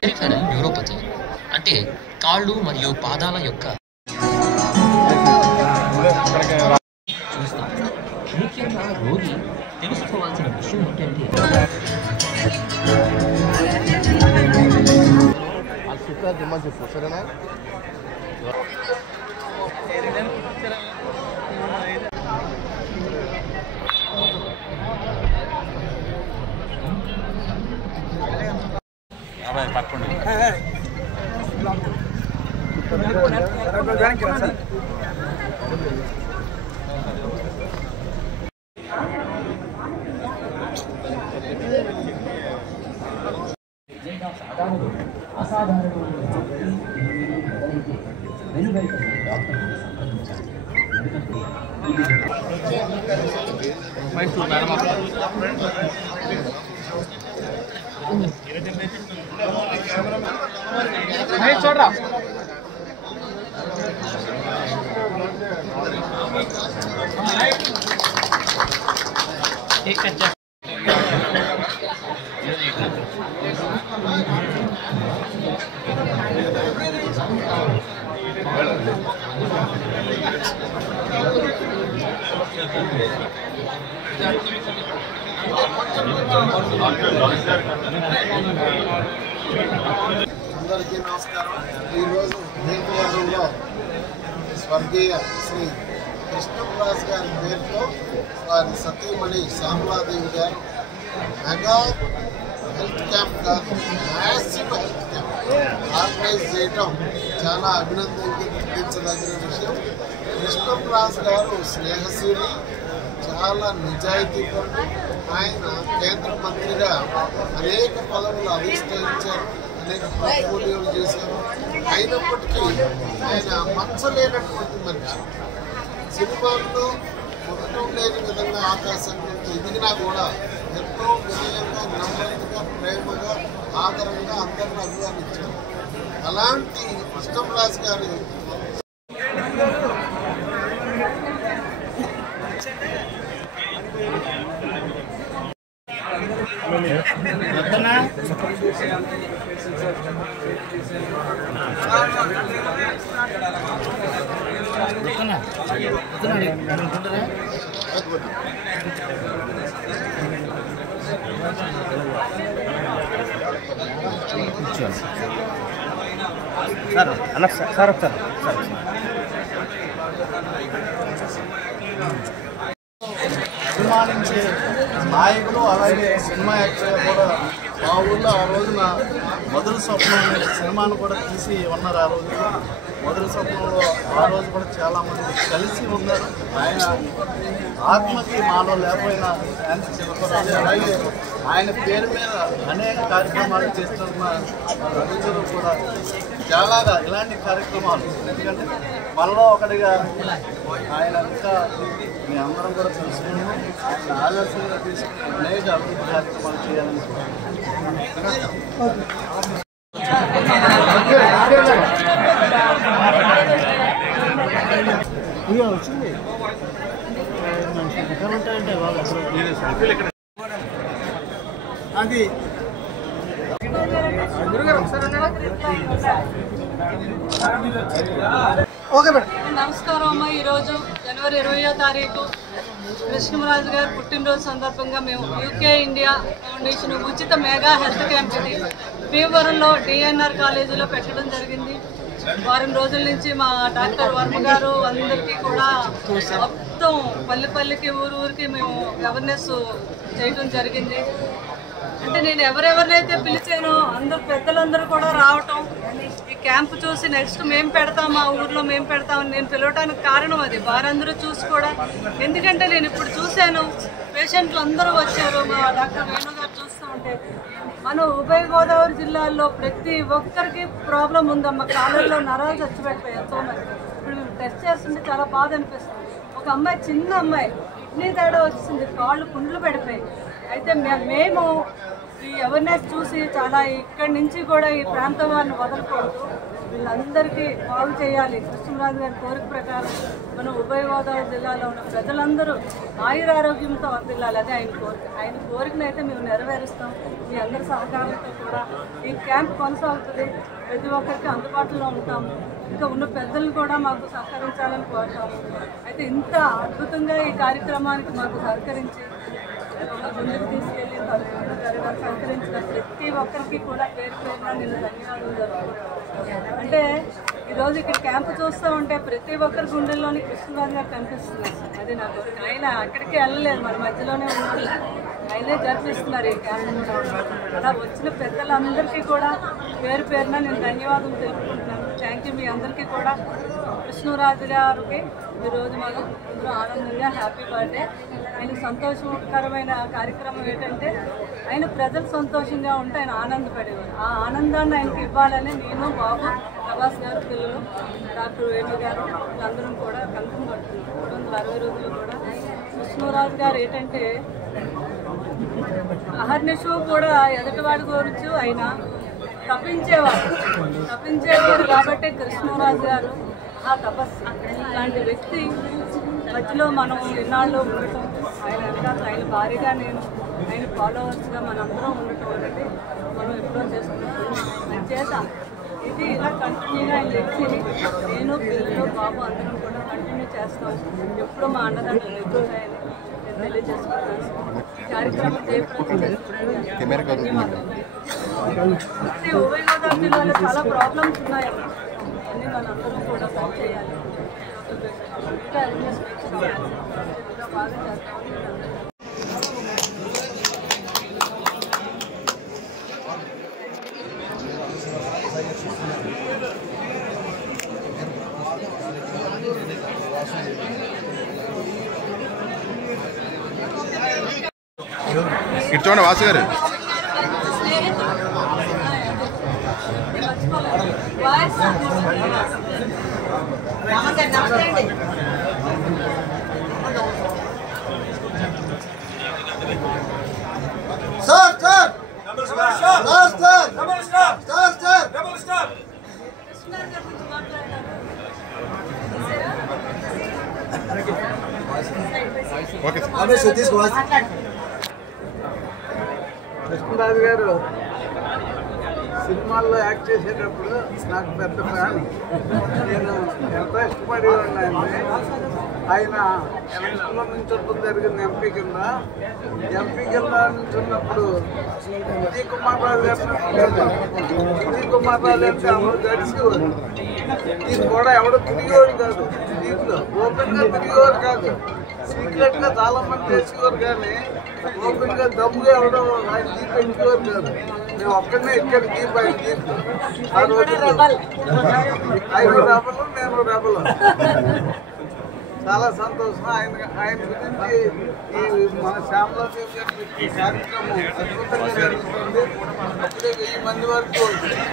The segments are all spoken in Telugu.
పెరిఫెరల్ న్యూరోపతి అంటే కాళ్ళు మరియు పాదాల యొక్క చూస్తాం. ముఖ్యంగా రోగి తెలుసుకోవాల్సిన విషయం ఏంటంటే చూడరా అందరికీ నమస్కారం. ఈరోజు భీమవరంలో స్వర్గీయ శ్రీ కృష్ణరాజు గారి పేరుతో వారి సతీమణి శ్యామలాదేవి గారు మెగా హెల్త్ క్యాంప్గా మ్యాసివ్ హెల్త్ క్యాంప్ ఆర్గనైజ్ చేయటం చాలా అభినందించదగిన విషయం. కృష్ణరాజు గారు స్నేహశీలి, చాలా నిజాయితీపరుడు. ఆయన కేంద్ర మంత్రిగా అనేక పదవులు అధిష్ఠించారు, అనేక పోర్ట్ఫోలియోలు చేశారు. అయినప్పటికీ ఆయన మచ్చలేనటువంటి మనిషి. సినిమాల్లో మొదటం లేని విధంగా ఆకాశం నుంచి ఎదిగినా కూడా ఎంతో వినయంగా, నమ్రతగా, ప్రేమగా, ఆదరంగా అందరిని అభిమానించారు. అలాంటి కృష్ణరాజు గారి సార్ అన్న సార్ ఒకసారి అభిమానించే నాయకులు, అలాగే సినిమా యాక్టర్ కూడా మా ఊళ్ళో ఆ రోజున మొదటి స్వప్నం సినిమాను కూడా తీసి ఉన్నారు. ఆ రోజు మొదటి స్వప్నంలో ఆ రోజు కూడా చాలామంది కలిసి ఉన్నారు. ఆయన ఆత్మకి మాలో లేకపోయినా శాంతి చిలకరాజు, అలాగే ఆయన పేరు మీద అనేక కార్యక్రమాలు చేస్తున్న రవీంద్రులు కూడా చాలాగా ఇలాంటి కార్యక్రమాలు, ఎందుకంటే మనలో ఒకటిగా ఆయన ఇంకా మీ అందరం కూడా తెలుసుకున్నాం. ఆయన ఆదర్శంగా తీసుకుని అనేక అభివృద్ధి కార్యక్రమాలు చేయాలని వచ్చింది. ఉంటాయంటే వాళ్ళు అది నమస్కారం అమ్మ. ఈరోజు జనవరి 20వ తారీఖు కృష్ణరాజు గారి పుట్టినరోజు సందర్భంగా మేము యూకే ఇండియా ఫౌండేషన్ ఉచిత మెగా హెల్త్ క్యాంప్ ఇది భీమవరంలో డిఎన్ఆర్ కాలేజీలో పెట్టడం జరిగింది. వారం రోజుల నుంచి మా డాక్టర్ వర్మ గారు అందరికీ కూడా మొత్తం పల్లెపల్లికి ఊరికి మేము అవేర్నెస్ చేయడం జరిగింది. అంటే నేను ఎవరెవరినైతే పిలిచానో అందరు పెద్దలందరూ కూడా రావటం, ఈ క్యాంపు చూసి నెక్స్ట్ మేము పెడతాం, మా ఊర్లో మేము పెడతామని నేను పిలవటానికి కారణం అది. వారందరూ చూసి కూడా, ఎందుకంటే నేను ఇప్పుడు చూశాను పేషెంట్లు అందరూ వచ్చారు. మా డాక్టర్ వేణు గారు చూస్తూ ఉంటే మన ఉభయ గోదావరి జిల్లాల్లో ప్రతి ఒక్కరికి ప్రాబ్లం ఉందమ్మా. కాళ్ళల్లో నరాలు చచ్చిపెట్టాయి ఎంతోమంది. ఇప్పుడు టెస్ట్ చేస్తుంటే చాలా బాధ అనిపిస్తుంది. ఒక అమ్మాయి, చిన్న అమ్మాయి, ఇన్ని తేడా వచ్చింది, కాళ్ళు కుండ్లు పడిపోయి. అయితే మేము ఈ అవేర్నెస్ చూసి చాలా ఇక్కడి నుంచి కూడా ఈ ప్రాంతం వారిని వదలకూడదు, వీళ్ళందరికీ బాగు చేయాలి. కృష్ణరాజు గారి కోరిక ప్రకారం మనం ఉభయ గోదావరి జిల్లాలో ఉన్న ప్రజలందరూ ఆయురారోగ్యంతో వర్దిల్లాలి. అదే ఆయన కోరిక. ఆయన కోరికను అయితే మేము నెరవేరుస్తాం. మీ అందరి సహకారంతో కూడా ఈ క్యాంప్ కొనసాగుతుంది. ప్రతి ఒక్కరికి అందుబాటులో ఉంటాము. ఇంకా ఉన్న పెద్దలు కూడా మాకు సహకరించాలని కోరుతాము. అయితే ఇంత అద్భుతంగా ఈ కార్యక్రమానికి మాకు సహకరించి ముందుకు తీసుకెళ్ళి సహకరించిన ప్రతి ఒక్కరికి కూడా పేరు పేరున నిన్న ధన్యవాదాలు జరుగుతుంది. అంటే ఈరోజు ఇక్కడ క్యాంపు చూస్తూ ఉంటే ప్రతి ఒక్కరి గుండెల్లోని కృష్ణరాజు గారు కనిపిస్తున్నారు. అది నా కోరిక. ఆయన అక్కడికి వెళ్ళలేదు, మన మధ్యలోనే ఉన్నారు. ఆయనే జరిపిస్తున్నారు ఈ క్యాంపు. అలా వచ్చిన పెద్దలందరికీ కూడా పేరు పేరున నేను ధన్యవాదాలు తెలుపుకుంటున్నాను. Thank you. మీ అందరికీ కూడా కృష్ణరాజు గారికి ఈరోజు మనం అందరూ ఆనందంగా హ్యాపీ బర్త్డే. ఆయన సంతోషకరమైన కార్యక్రమం ఏంటంటే ఆయన ప్రజలు సంతోషంగా ఉంటే ఆయన ఆనందపడేవారు. ఆ ఆనందాన్ని ఆయనకి ఇవ్వాలని నేను, బాబు, ప్రభాస్ గారు, పిల్లలు, డాక్టర్ వేణు గారు వీళ్ళందరం కూడా కంకణం కడుతున్నాం. 360 రోజులు కూడా కృష్ణరాజు గారు ఏంటంటే అహర్నిశో కూడా ఎదుటివాడి గురించి ఆయన తప్పించేవారు కాబట్టి కృష్ణరాజు గారు ఆ తపస్సు లాంటి వ్యక్తి మధ్యలో మనం ఎన్నాళ్ళు ఉండటం, ఆయన వెనకాల ఆయన భారీగా నేను ఆయన ఫాలోవర్స్గా మనందరం ఉండటం అనేది మనం ఎప్పుడో చేసుకున్నాం చేత ఇది ఇలా కంటిన్యూగా ఆయన వ్యక్తిని నేను, పిల్లలు, బాబు అందరం కూడా కంటిన్యూ చేస్తాం. ఎప్పుడూ మా అన్నదాంట్లో ఎక్కువగాయని నేను తెలియజేసుకున్నాను. కార్యక్రమం ఉభయ గోదావరి జిల్లాలో చాలా ప్రాబ్లమ్స్ ఉన్నాయన్న అన్నీ మనందరం కూడా సాల్వ్ చేయాలి. ఇంకా అవేర్నెస్ బాగా చేస్తామని ఇటు చూడండి వాసు గారు. కృష్ణరాజు గారు సినిమాల్లో యాక్ట్ చేసేటప్పుడు నాకు పెద్ద ఫ్యాన్. నేను ఎంత ఇష్టపడి ఉన్నాను. ఆయన ఎలక్షన్లో నుంచడం జరిగింది ఎంపీ కింద నుంచున్నప్పుడు విజయ్ కుమార్ రాజు గారు అంటే అందరూ గడిచేవారు. దీన్ని కూడా ఎవడో తిరిగేవాడు కాదు, దీంట్లో ఓపెన్గా తిరిగేవారు కాదు, సీక్రెట్గా చాలా మంది చేసేవారు. కానీ ఓపెన్గా దమ్ముగా ఎవడో ఆయన దీప్ పెంచేవారు కాదు. మేము ఒక్కడనే ఇక్కడ దీప్, ఆయన దీప్. ఆ రోజు ఆయన రెబలు, నేను రెబలు. చాలా సంతోషం. ఆయన గురించి ఈ మన శ్యామలాదేవి గారి కార్యక్రమం అద్భుతంగా జరుగుతుంది. అప్పుడే 1000 మంది వరకు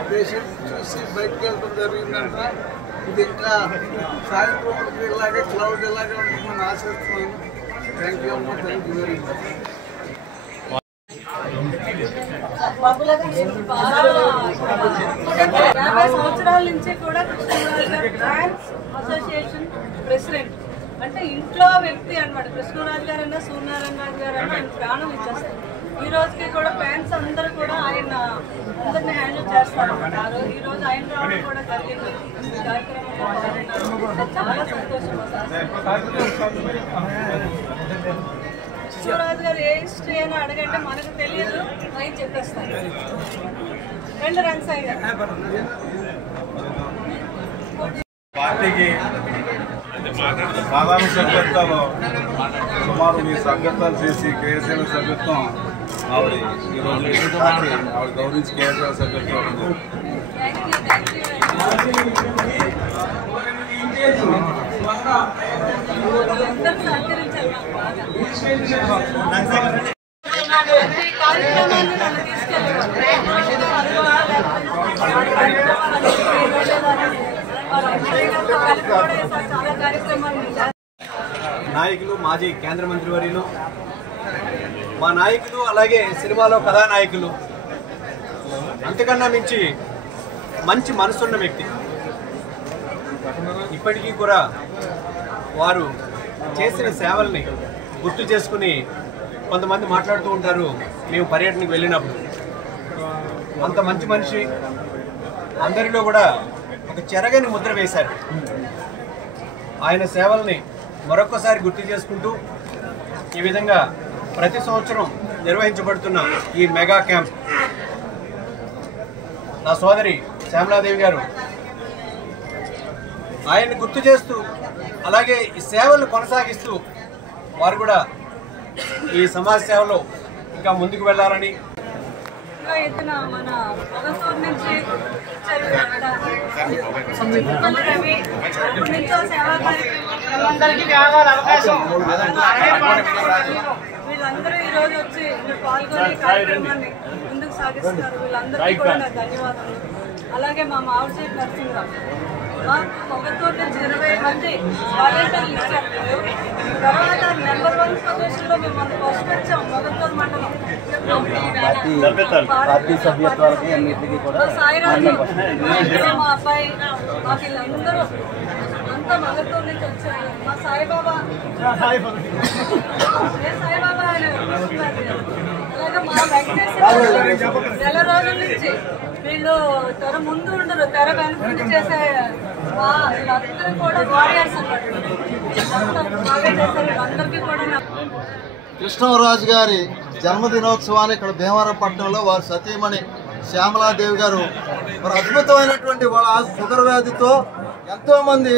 పేషెంట్ చూసి బయటకు వెళ్ళడం జరిగిందంట. ఇది ఇంకా సాయంత్రం వరకు ఇలాగే క్లౌడ్ ఇలాగే ఉంటుందని ఆశిస్తున్నాను. థ్యాంక్ యూ అమ్మ, థ్యాంక్ యూ వెరీ మచ్. 50 సంవత్సరాల నుంచి కూడా కృష్ణరాజు గారు ఫ్యాన్స్ అసోసియేషన్ ప్రెసిడెంట్. అంటే ఇంట్లో వ్యక్తి అనమాట. కృష్ణరాజు గారు అన్నా, సూర్యనారాయణ రాజు గారు అన్నా ఆయన ప్రాణం ఇచ్చేస్తారు. ఈ రోజుకి కూడా ఫ్యాన్స్ అందరూ కూడా ఆయన అందరినీ హ్యాండిల్ చేస్తారు అనమాట. ఈ రోజు ఆయన రావడం కూడా జరిగింది. ఈ కార్యక్రమంలో చాలా సంతోషం. కృష్ణరాజు గారు ఏ హిస్టరీ అని అడగంటే మనకు తెలియదు, ఆయన చెప్పేస్తారు. 2 రన్స్ అయ్యారు. పార్టీకి సాధారణ సభ్యత్వాలు సుమారు మీ సభ్యత్వాలు చేసి కేఎస్ఎల్ సభ్యత్వం ఆవిడ ఈరోజు ఆవిడ గౌరవించి కేఎస్ఎల్ సభ్యత్వం కార్యక్రమాన్ని నన్ను తీసుకెళ్ళి నాయకులు, మాజీ కేంద్ర మంత్రివర్యులు, మా నాయకులు, అలాగే సినిమాలో కథానాయకులు, అంతకన్నా మించి మంచి మనసున్న వ్యక్తి. ఇప్పటికీ కూడా వారు చేసిన సేవల్ని గుర్తు చేసుకుని కొంతమంది మాట్లాడుతూ ఉంటారు మేము పర్యటనకు వెళ్ళినప్పుడు. అంత మంచి మనిషి, అందరిలో కూడా ఒక చెరగని ముద్ర వేశారు. ఆయన సేవల్ని మరొకసారి గుర్తు చేసుకుంటూ ఈ విధంగా ప్రతి సంవత్సరం నిర్వహించబడుతున్న ఈ మెగా క్యాంప్ నా సోదరి శ్యామలాదేవి గారు ఆయన్ని గుర్తు చేస్తూ, అలాగే ఈ సేవలు కొనసాగిస్తూ వారు కూడా ఈ సమాజ సేవలో ఇంకా ముందుకు వెళ్ళాలని. ఎత్తున మన పొగసూరు నుంచి వీళ్ళందరూ ఈరోజు వచ్చి పాల్గొని కార్యక్రమాన్ని ముందుకు సాగిస్తున్నారు. వీళ్ళందరికీ కూడా నా ధన్యవాదాలు. అలాగే మా మామిడిచేటి నరసింహరావు మాకు పొగతూరు నుంచి 20 మంది వాలంటీర్లు ఇచ్చారు. తర్వాత నెంబర్ 1 పొజిషన్లో మేము మన ఫస్ట్ వచ్చాం. పొగతూరు మండలం సాయిరాజు, మా అబ్బాయి, మా వీళ్ళందరూ అంతా మగతూరు నుంచి వచ్చారు. మా సాయిబాబా అలాగే మా వెంకటేశ్వర నెల రోజుల నుంచి వీళ్ళు తెర ముందు ఉండరు, తెర వెనుక చేసే వీళ్ళందరూ కూడా వారియర్స్ అన్నట్టు బాగా చేశారు. వీళ్ళందరికీ కూడా కృష్ణరాజు గారి జన్మదినోత్సవాన్ని ఇక్కడ భీమవరం పట్టణంలో వారి సతీమణి శ్యామలాదేవి గారు మరి అద్భుతమైనటువంటి వాళ్ళ షుగర్ వ్యాధితో ఎంతోమంది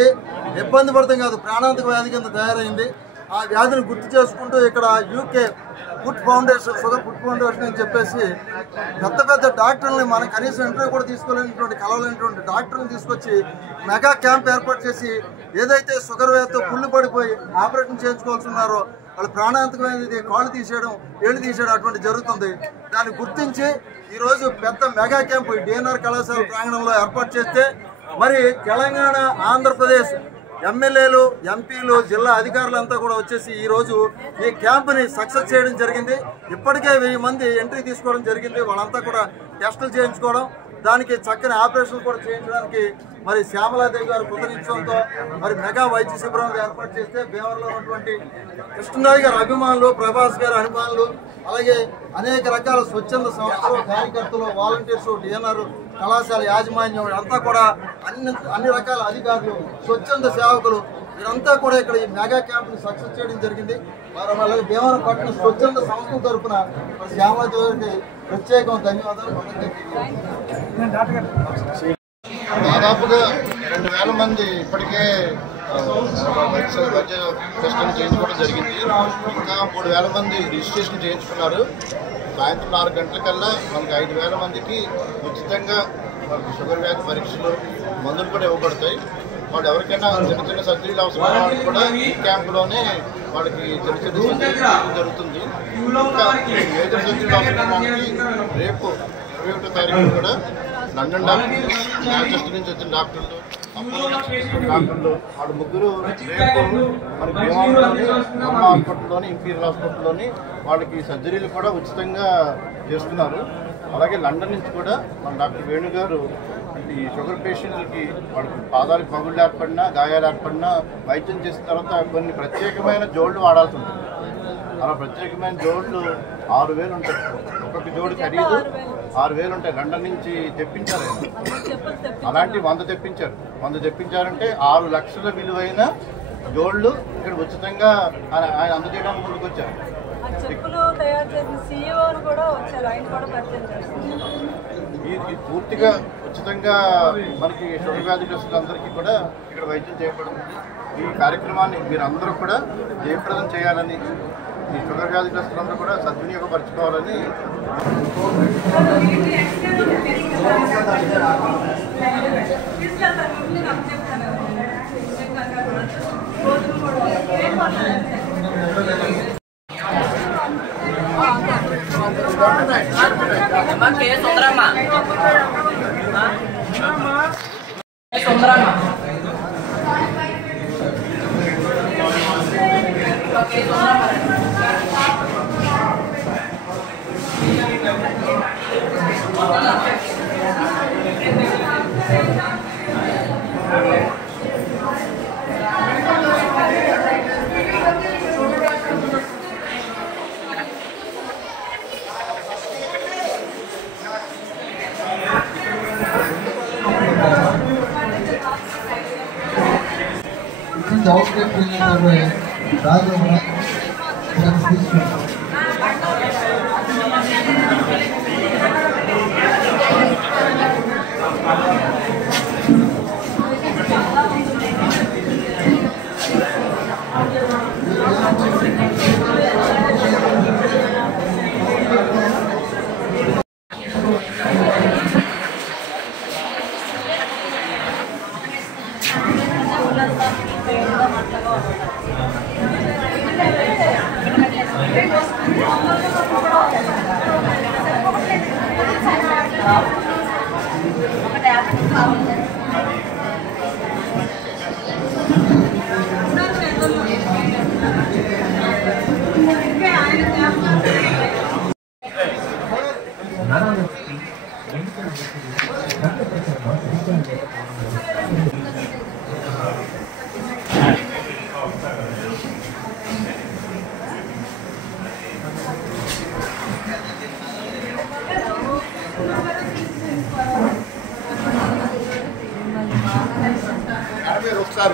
ఇబ్బంది పడతాం కాదు, ప్రాణాంతక వ్యాధి కింద తయారైంది. ఆ వ్యాధిని గుర్తు చేసుకుంటూ ఇక్కడ UK food foundation, sugar food foundation అని చెప్పేసి పెద్ద పెద్ద డాక్టర్లని మనం కనీసం ఇంటర్వ్యూ కూడా తీసుకోలేనటువంటి కలవలేనటువంటి డాక్టర్లను తీసుకొచ్చి మెగా క్యాంప్ ఏర్పాటు చేసి ఏదైతే షుగర్ వ్యాధితో పుళ్ళు పడిపోయి ఆపరేషన్ చేయించుకోవాల్సి ఉన్నారో వాళ్ళు ప్రాణాంతకమైనది కాళ్ళు తీసేయడం, ఏళ్ళు తీసేయడం అటువంటి జరుగుతుంది. దాన్ని గుర్తించి ఈరోజు పెద్ద మెగా క్యాంపు డిఎన్ఆర్ కళాశాల ప్రాంగణంలో ఏర్పాటు చేస్తే మరి తెలంగాణ, ఆంధ్రప్రదేశ్ ఎమ్మెల్యేలు, ఎంపీలు, జిల్లా అధికారులంతా కూడా వచ్చేసి ఈరోజు ఈ క్యాంపుని సక్సెస్ చేయడం జరిగింది. ఇప్పటికే 1000 మంది ఎంట్రీ తీసుకోవడం జరిగింది. వాళ్ళంతా కూడా టెస్టులు చేయించుకోవడం, దానికి చక్కని ఆపరేషన్ కూడా చేయించడానికి మరి శ్యామలాదేవి గారు కృతనిశ్చయంతో మరి మెగా వైద్య శిబిరాలు ఏర్పాటు చేస్తే భీమవరంలో ఉన్నటువంటి కృష్ణరాజు గారి అభిమానులు, ప్రభాస్ గారి అభిమానులు, అలాగే అనేక రకాల స్వచ్ఛంద సంస్థలు, కార్యకర్తలు, వాలంటీర్స్, డిఎన్ఆర్ కళాశాల యాజమాన్యం అంతా కూడా అన్ని రకాల అధికారులు, స్వచ్ఛంద సేవకులు వీరంతా కూడా ఇక్కడ ఈ మెగా క్యాంప్ని సక్సెస్ చేయడం జరిగింది. మరి అలాగే భీమవరం పట్టణ స్వచ్ఛంద సంస్థల తరఫున మరి శ్యామలాదేవికి ప్రత్యేకం ధన్యవాదాలు. దాదాపుగా 2000 మంది ఇప్పటికే వైద్య టెస్టింగ్ చేయించుకోవడం జరిగింది. ఇంకా 3000 మంది రిజిస్ట్రేషన్ చేయించుకున్నారు. సాయంత్రం 4 గంటలకల్లా మనకి 5000 మందికి ఉచితంగా వాళ్ళకి షుగర్ వ్యాధి పరీక్షలు, మందులు కూడా ఇవ్వబడతాయి. వాళ్ళు ఎవరికైనా చిన్న చిన్న సర్జరీలు అవసరం వాళ్ళకి కూడా ఈ క్యాంపులోనే వాళ్ళకి చిన్న చిన్న సర్జరీ జరుగుతుంది. ఇంకా మేజర్ సర్జరీలు అవసరం వాళ్ళకి రేపు 21వ తారీఖు కూడా లండన్ డాక్టర్లు, మ్యాంచెస్టర్ నుంచి వచ్చిన డాక్టర్లు, డాక్టర్లు వాళ్ళు ముగ్గురు రేపు మనకి భీమవరంలోని బ్రహ్మ హాస్పిటల్లోని, ఇంపీరియల్ హాస్పిటల్లోని వాళ్ళకి సర్జరీలు కూడా ఉచితంగా చేస్తున్నారు. అలాగే లండన్ నుంచి కూడా మన డాక్టర్ వేణు గారు ఈ షుగర్ పేషెంట్లకి వాళ్ళకి పాదాలకు పగుళ్ళు ఏర్పడినా, గాయాలు ఏర్పడినా వైద్యం చేసిన తర్వాత కొన్ని ప్రత్యేకమైన జోళ్ళు వాడాల్సి ఉంటుంది. అలా ప్రత్యేకమైన జోళ్ళు 6000 ఉంటాయి. ఒక్కొక్క జోడు ఖరీదు 6000 ఉంటాయి. లండన్ నుంచి తెప్పించారు. అలాంటి 100 తెప్పించారు. 100 తెప్పించారంటే 6 లక్షల విలువైన జోళ్ళు ఇక్కడ ఉచితంగా ఆయన అందజేయడానికి ముందుకు వచ్చారు. ఇది పూర్తిగా ఉచితంగా మనకి షుగర్ వ్యాధిగ్రస్తులందరికీ కూడా ఇక్కడ వైద్యం చేయబడుతుంది. ఈ కార్యక్రమాన్ని మీరందరూ కూడా జయప్రదం చేయాలని, ఈ షుగర్ వ్యాధిగ్రస్తులందరూ కూడా సద్వినియోగపరచుకోవాలని సుందరమ్మ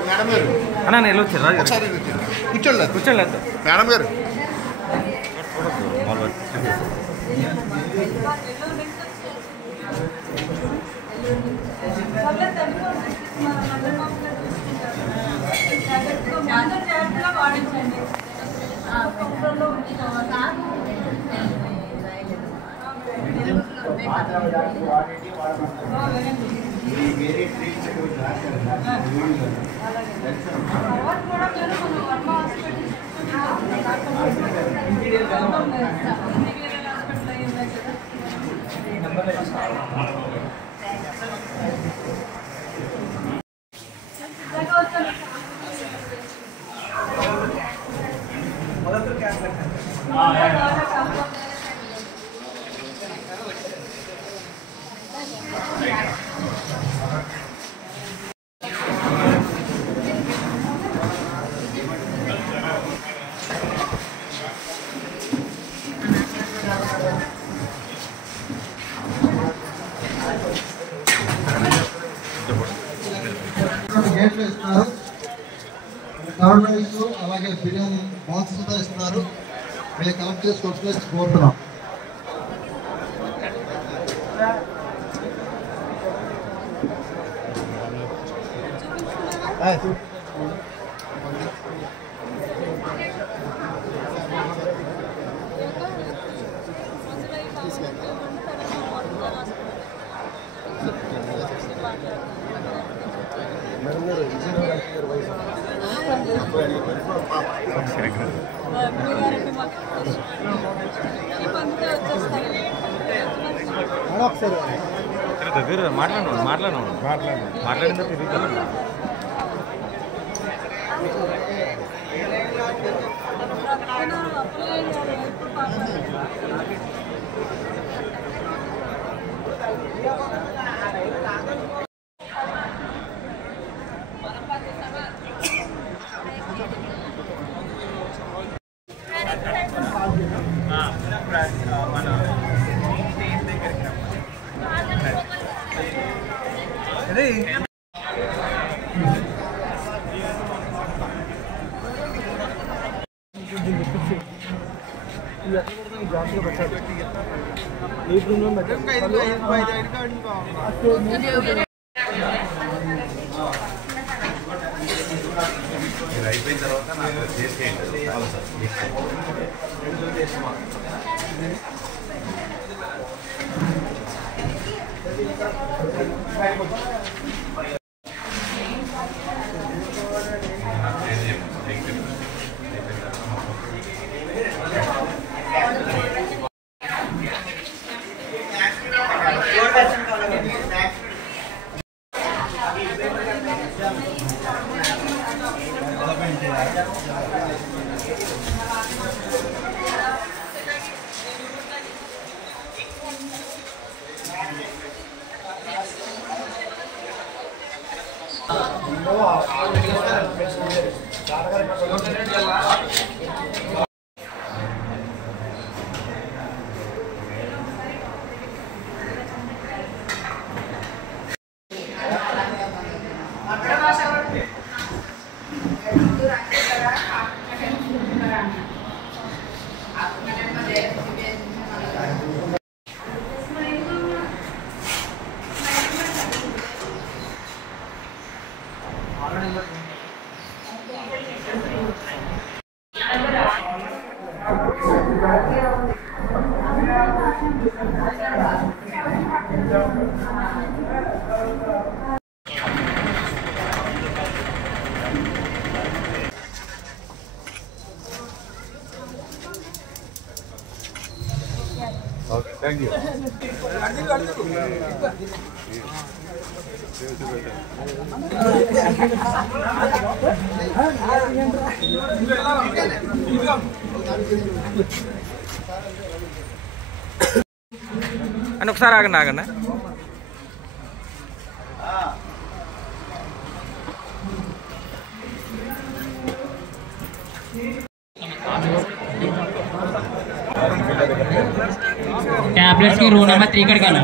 మేడం గారు అన్నా నేను వచ్చారు ఒకసారి కూర్చోండి కూర్చోలేదు మేడం గారు గేట్లు ఇస్తున్నారు, కర్డ్ రైస్ అలాగే బిర్యానీ బాక్స్ కూడా ఇస్తున్నారు. మీరు కలెక్ట్ చేసి కొట్టుకోవచ్చు కోరుతున్నాం. దగ్గర మాట్లాడిన తిరుగుతాను. అయిపోయిన తర్వాత నాకు చేసేయండి. Okay, thank you. అని ఒకసారి ఆగండి ఆగండి. टैबलेट्स की रोल नंबर 3 का ना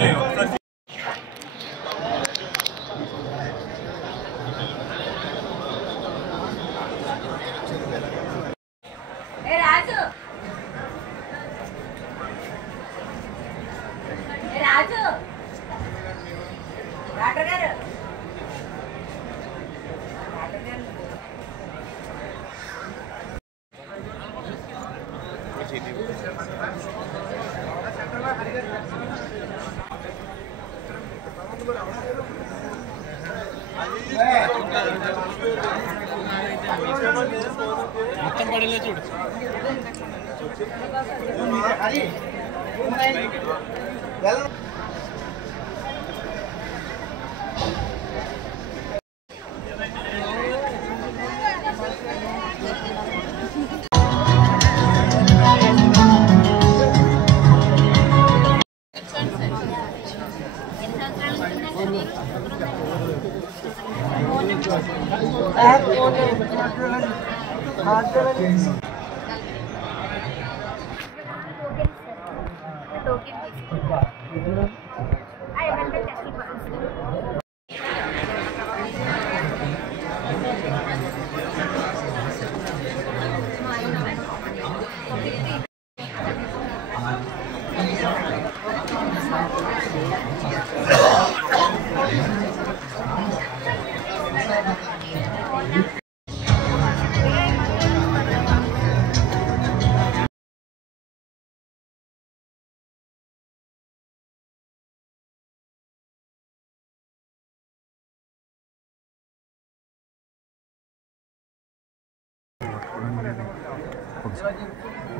మొత్తం పడేలా చూడు.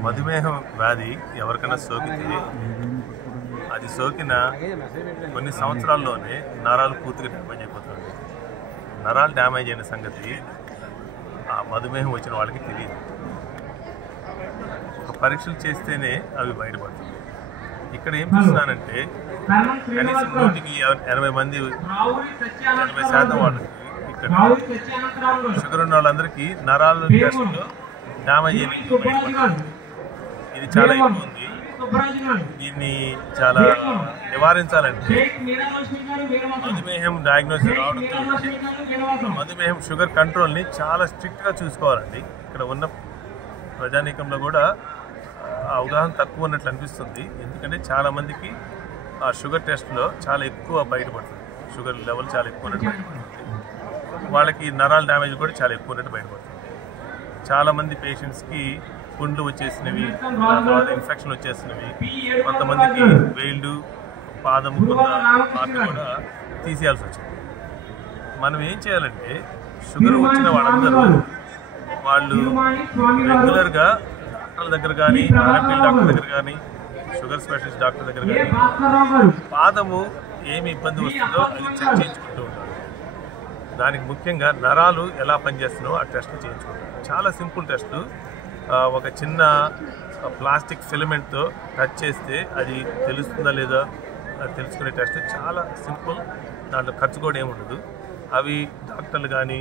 మధుమేహం వ్యాధి ఎవరికైనా సోకితే అది సోకిన కొన్ని సంవత్సరాల్లోనే నరాలు పూర్తిగా డ్యామేజ్ అయిపోతుంది. నరాలు డ్యామేజ్ అయిన సంగతి ఆ మధుమేహం వచ్చిన వాళ్ళకి తెలియదు. ఒక పరీక్షలు చేస్తేనే అవి బయటపడుతుంది. ఇక్కడ ఏం చూస్తున్నానంటే కనీసం 180 మంది 80% వాళ్ళకి ఇక్కడ షుగర్ ఉన్న వాళ్ళందరికీ నరాల టెస్ట్లో డ్యామేజ్ అయిన ఇది చాలా ఎక్కువ ఉంది. దీన్ని చాలా నివారించాలంటే మధుమేహం డయాగ్నోసిస్ రావడంతో మధుమేహం షుగర్ కంట్రోల్ని చాలా స్ట్రిక్ట్గా చూసుకోవాలండి. ఇక్కడ ఉన్న ప్రజానీకంలో కూడా అవగాహన తక్కువ ఉన్నట్లు అనిపిస్తుంది. ఎందుకంటే చాలామందికి ఆ షుగర్ టెస్ట్లో చాలా ఎక్కువ బయటపడుతుంది. షుగర్ లెవెల్ చాలా ఎక్కువ ఉన్నట్టు బయటపడుతుంది. వాళ్ళకి నరాల డ్యామేజ్ కూడా చాలా ఎక్కువ ఉన్నట్టు బయటపడుతుంది. చాలామంది పేషెంట్స్కి పుండ్లు వచ్చేసినవి, తర్వాత ఇన్ఫెక్షన్ వచ్చేసినవి, కొంతమందికి వేళ్ళు పాదం కొంత పార్ట్ కూడా తీసేయాల్సి వచ్చింది. మనం ఏం చేయాలంటే షుగర్ వచ్చిన వాళ్ళందరూ వాళ్ళు రెగ్యులర్గా డాక్టర్ల దగ్గర కానీ ఆర్ఎంపీ డాక్టర్ దగ్గర కానీ షుగర్ స్పెషలిస్ట్ డాక్టర్ దగ్గర కానీ పాదము ఏమి ఇబ్బంది వస్తుందో అది చెక్ చేయించుకుంటూ ఉంటారు. దానికి ముఖ్యంగా నరాలు ఎలా పనిచేస్తున్నాయో ఆ టెస్ట్లు చేయించుకుంటారు. చాలా సింపుల్ టెస్టులు. ఒక చిన్న ప్లాస్టిక్ ఫిలమెంట్తో టచ్ చేస్తే అది తెలుస్తుందా లేదా అది తెలుసుకునే టెస్ట్ చాలా సింపుల్. దాంట్లో ఖర్చు కూడా ఏముండదు. అవి డాక్టర్లు కానీ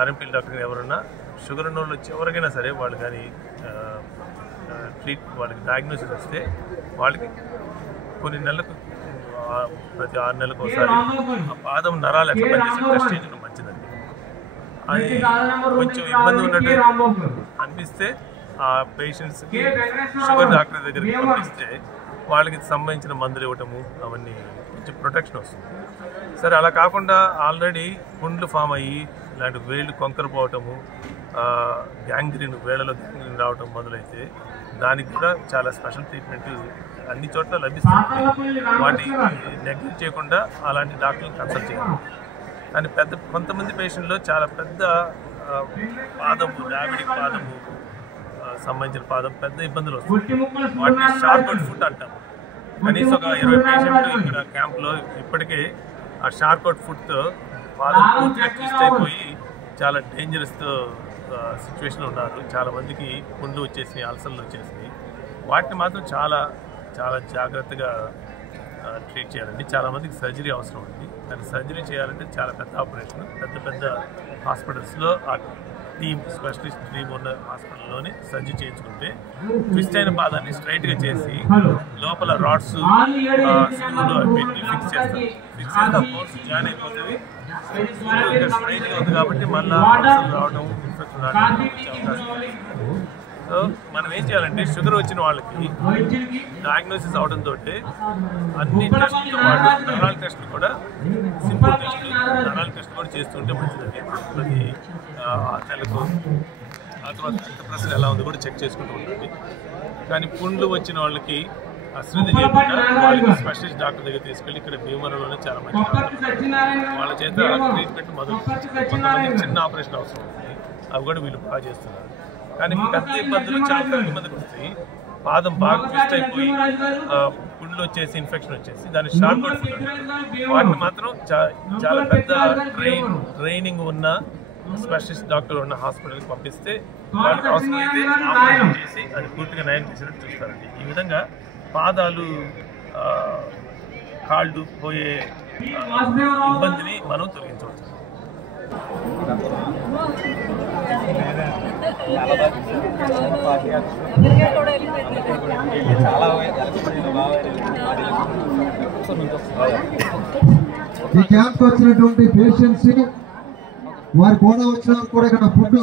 ఆర్ఎంపీ డాక్టర్ ఎవరన్నా షుగర్ ఉన్న వాళ్ళు ఎవరికైనా సరే వాళ్ళు కానీ వాళ్ళకి డయాగ్నోసిస్ వస్తే వాళ్ళకి కొన్ని నెలలకు ప్రతి 6 నెలలకు ఒకసారి ఆ పాదం నరాలు ఎట్లా పనిచేసే టెస్ట్ చేయడం మంచిదండి. అది కొంచెం ఇబ్బంది ఉన్నట్టు అనిపిస్తే ఆ పేషెంట్స్కి షుగర్ డాక్టర్ దగ్గరికి పంపిస్తే వాళ్ళకి సంబంధించిన మందులు ఇవ్వటము అవన్నీ కొంచెం ప్రొటెక్షన్ వస్తుంది. సరే అలా కాకుండా ఆల్రెడీ పుండ్లు ఫామ్ అయ్యి ఇలాంటి వేళ్ళు కొంకరపోవటము, గ్యాంగ్రీన్ వేళ్ళలో గ్యాంగ్రీన్ రావటం మొదలైతే దానికి కూడా చాలా స్పెషల్ ట్రీట్మెంట్ అన్ని చోట్ల లభిస్తుంది. వాటి నెగ్లెక్ట్ చేయకుండా అలాంటి డాక్టర్ని కన్సల్ట్ చేయాలి. కానీ కొంతమంది పేషెంట్లో చాలా పెద్ద పాదము, డయాబెటిక్ పాదము సంబంధించిన పాదం పెద్ద ఇబ్బందులు వస్తాయి. వాటిని షార్ట్కట్ ఫుట్ అంటాం. కనీసం ఒక 20 పేషెంట్లు ఇక్కడ క్యాంప్లో ఇప్పటికే ఆ షార్ట్కట్ ఫుట్తో పాదం పూర్తిగా ట్విస్ట్ అయిపోయి చాలా డేంజరస్ సిచ్యువేషన్లో ఉన్నారు. చాలామందికి పుండ్లు వచ్చేసి అల్సర్లు వచ్చేసి వాటిని మాత్రం చాలా చాలా జాగ్రత్తగా ట్రీట్ చేయాలండి. చాలామందికి సర్జరీ అవసరం ఉంది. దాన్ని సర్జరీ చేయాలంటే చాలా పెద్ద ఆపరేషన్. పెద్ద హాస్పిటల్స్లో ఆ టీమ్ స్పెషలిస్ట్ టీమ్ ఉన్న హాస్పిటల్లోనే సర్జరీ చేయించుకుంటే ట్విస్ట్ అయిన పాదాన్ని స్ట్రైట్గా చేసి లోపల రాడ్స్ స్క్రూలో పెట్టి ఫిక్స్ చేస్తారు. ఫిక్స్ చేస్తే కోర్స్ జాయిన్ అయిపోతుంది. స్ట్రైట్గా ఉంది కాబట్టి మళ్ళీ రావడం ఇన్ఫెక్షన్ రావడం. సో మనం ఏం చేయాలంటే షుగర్ వచ్చిన వాళ్ళకి డయాగ్నోసిస్ అవడంతో అన్ని టెస్టులు వాళ్ళు నరాల టెస్టులు కూడా సింపుల్ టెస్టులు నరాల టెస్ట్ కూడా చేస్తుంటే మంచిదండి. ప్రతి 6 నెలలకు ఆ తర్వాత రక్తప్రసరణ ఎలా ఉంది కూడా చెక్ చేసుకుంటూ ఉంటుంది. కానీ పుండ్లు వచ్చిన వాళ్ళకి అశ్రద్ధ చేయకుండా వాళ్ళకి స్పెషలిస్ట్ డాక్టర్ దగ్గర తీసుకెళ్ళి ఇక్కడ భీమవరంలోనే చాలా మంచి వాళ్ళ చేత ట్రీట్మెంట్ మొదలు. కొంతమందికి చిన్న ఆపరేషన్ అవసరం ఉంటుంది. అవి కూడా వీళ్ళు బాగా చేస్తున్నారు. కానీ పెద్ద ఇబ్బందులు చాలా తక్కువ మందికి వస్తాయి. పాదం బాగా ట్విస్ట్ అయిపోయి పుండ్లు వచ్చేసి ఇన్ఫెక్షన్ వచ్చేసి దాన్ని షార్ట్ కట్ ఫుట్ అంటారు. వాటిని మాత్రం చాలా పెద్ద ట్రైనింగ్ ఉన్న స్పెషలిస్ట్ డాక్టర్ ఉన్న హాస్పిటల్కి పంపిస్తే వాళ్ళకి అవసరమైతే ఆపరేషన్ చేసి అది పూర్తిగా నయం చేసినట్టు చూస్తారండి. ఈ విధంగా పాదాలు కాళ్ళు పోయే ఇబ్బందిని మనం తొలగించవచ్చు. ఈ క్యాంప్ వచ్చినటువంటి పేషెంట్స్ వారు కూడా వచ్చిన కూడా ఇక్కడ ఫుడ్